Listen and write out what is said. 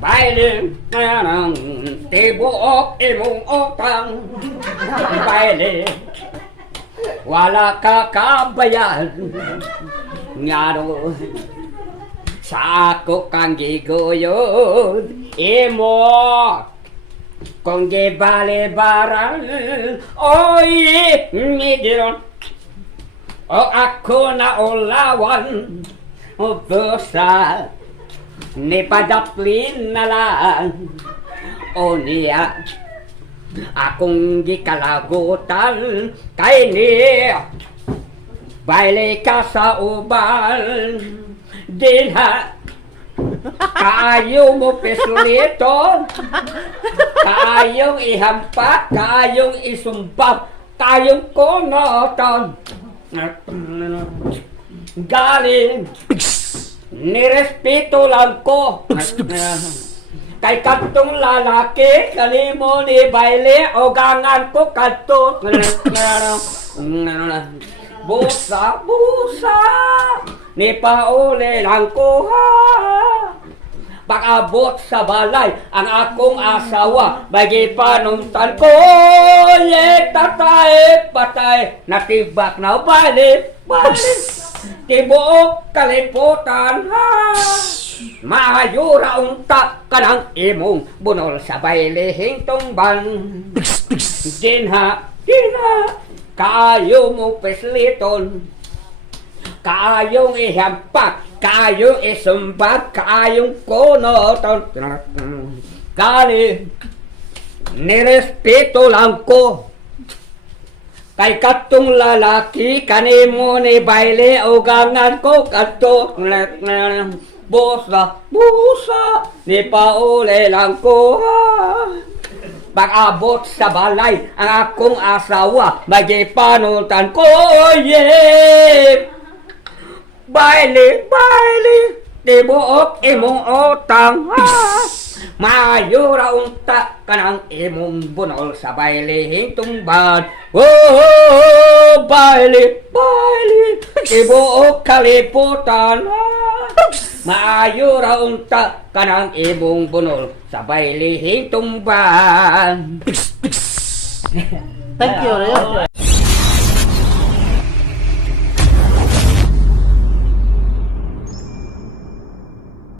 Baile ng tibuok imong utang. Baile wala ka kabayan. Ngano sa ako kang giguyod imo kung gibalibaran. Oy ngidyon o ako na ulawan o dosa ni padaplin na lang o niya akong gikalagutan kay ni baile ka sa ubal dinha kaayo mo pesulito kaayong ihampak kaayong isumpap kayong kunoton galing nirespeto lang ko kay katong lalaki kalimo ni baile o gangan ko kato busa busa ni pauli lang ko ha pag-abot sa balay ang akong asawa bagi panuntan ko ye tatay patay natibak na balik tibuok kaliputan ha mahayura unta kanang imong bunol sa bailihing tumban dinha kayo mo pesliton kayong ihampak kayong isumbat kayong kunoton kali nirespeto lang ko kay katong lalaki kanimo ni baile o gangan ko kato busa busa ni pauli lang ko pag-abot sa balay ang akong asawa magipanutan ko yeah baile baile tibuok imong utang mayura unta kanang imong bunol sa bailihing tumban oh baile baile tibuok kaliputan mayura unta kanang imong bunol sa bailihing tumban. Thank you, Rio.